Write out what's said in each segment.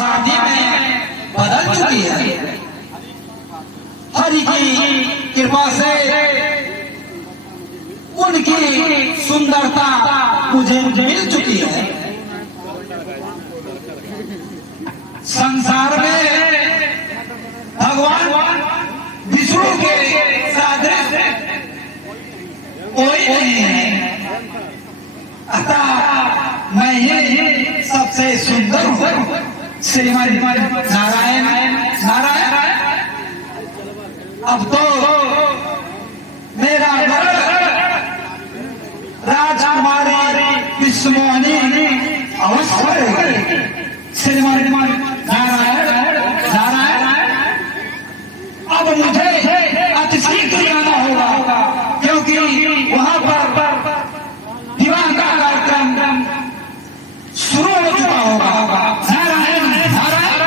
शादी में बदल चुकी है। हरि की कृपा से उनकी सुंदरता मुझे मिल चुकी है। संसार में भगवान विष्णु के सदृश कोई नहीं है, अतः मैं ही सबसे सुंदर हूँ। श्रीमान नारायण नारायण। अब तो मेरा राजकुमारी विश्वमोहिनी अवश्य रहेगी। श्रीमान नारायण नारायण। अब मुझे अतिशीघ्र जाना होगा, क्योंकि वहां पर विवाह का कार्यक्रम शुरू हो चुका होगा। नारायण नारायण।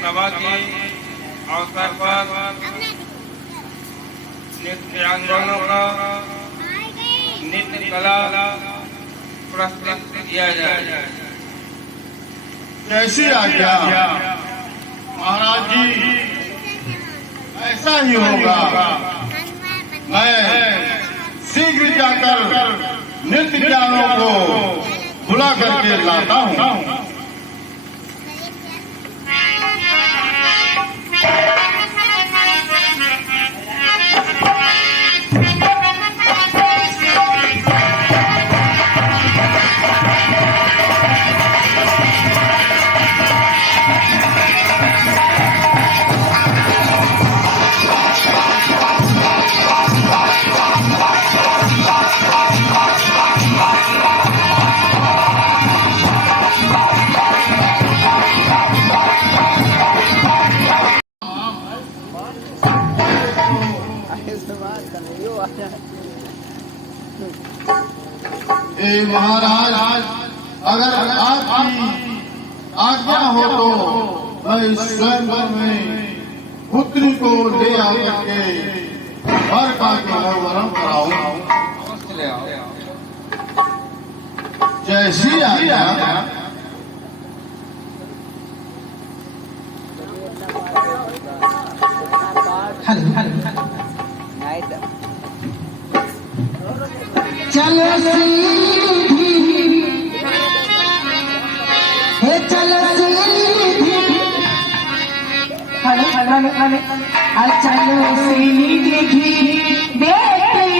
सभा के अवसर पर नृत्यांगनों का नृत्य कला प्रस्तुत किया जाए। कैसी आज्ञा महाराज जी, ऐसा ही होगा। मैं शीघ्र जाकर नृत्यांगनों को बुला करके लाता हूँ। महाराज, अगर आपकी आज्ञा हो तो मैं स्वयं में पुत्री को ले आकर के वर का वरण कराऊं। जैसी आज्ञा। चलो चलो सीधी बेटी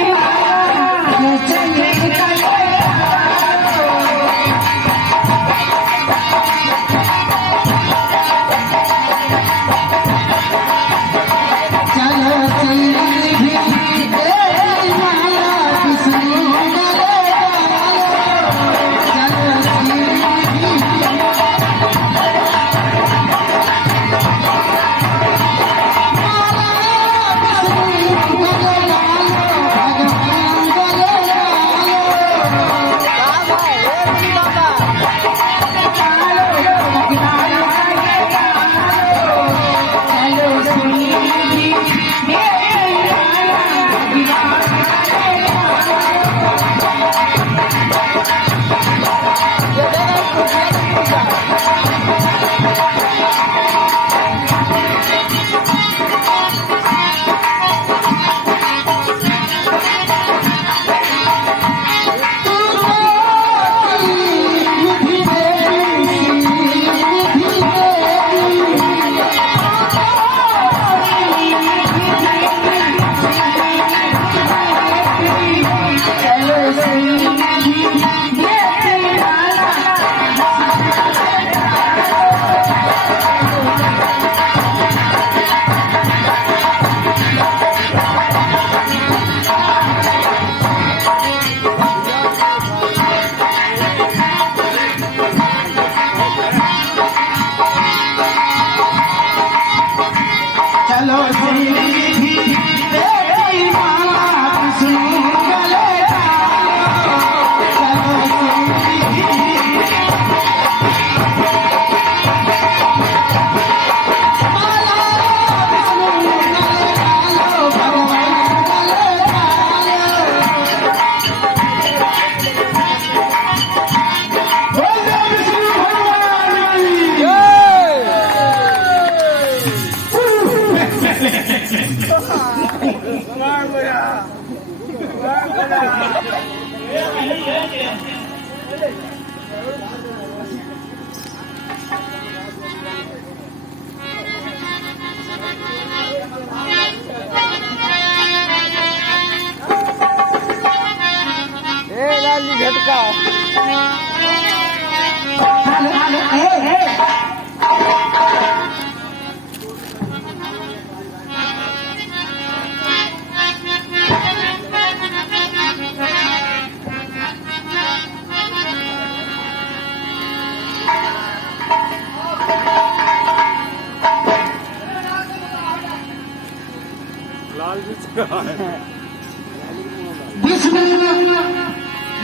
लाली झटका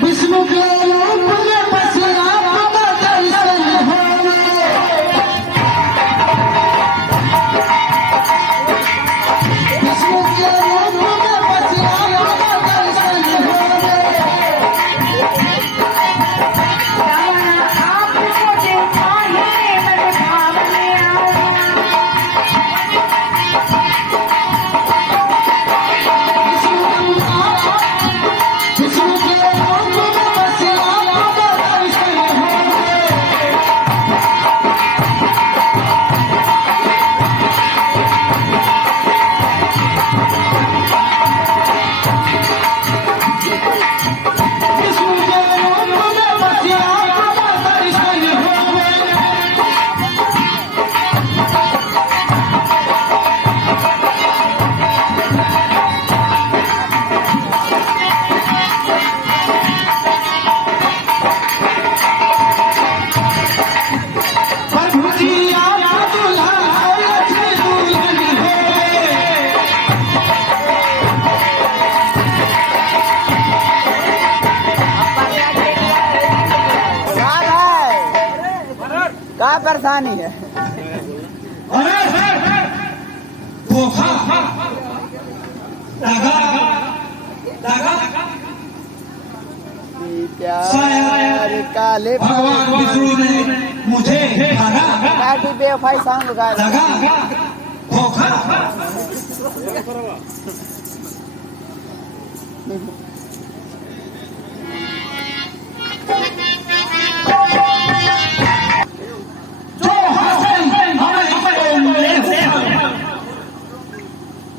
विष्णु के रूप में बसे आपका दर्शन होवे। विष्णु के रूप में बसे आपका दर्शन होवे। आपको देखा है मेरे भावने विष्णु के रूप में बसे आपका दर्शन होवे। विष्णु के रूप में बसे आपका दर्शन होवे। प्रभु जी आपका दुल्हा लक्ष्मी दुल्हन है। क्या परेशानी है? अरे धोखा दगा दगा प्यार काले भगवान विष्णु ने मुझे दगा काटी बेवफाई सॉन्ग गा दगा धोखा जो हसन हमें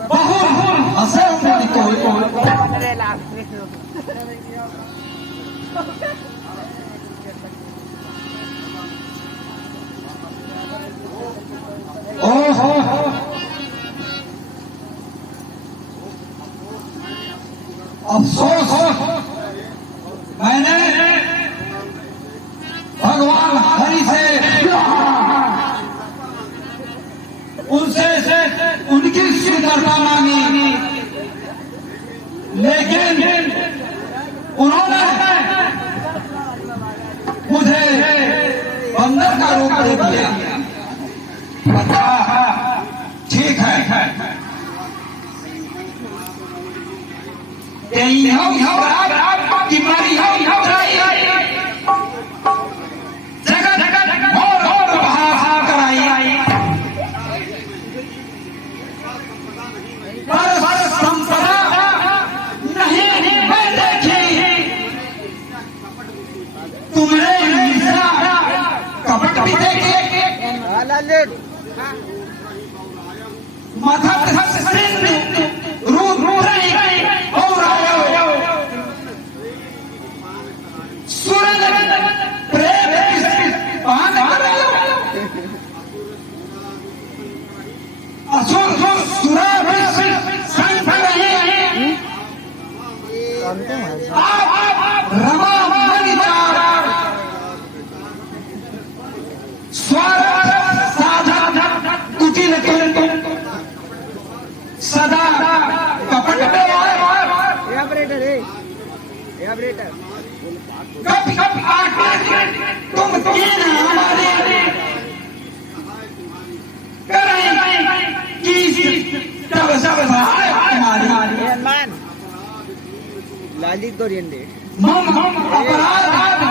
बहुत हसन ओहो अफसोस मैंने भगवान हरि से उनसे उनकी सुंदरता मांगी, लेकिन उन्होंने मुझे बंदर का रूप दे दिया। ठीक है कि मारी जगत और बहा कराई पर संपदा नहीं मैं देखी। तुमने कपट भी देखे मथक रूप और सूरज प्रेम पान असुर सुरा संग रहे रमा स्वार्थ साधा कुटिल सदा कपट में कब आके तुम तीन हमारे लाली तो रियंडे हम अपराध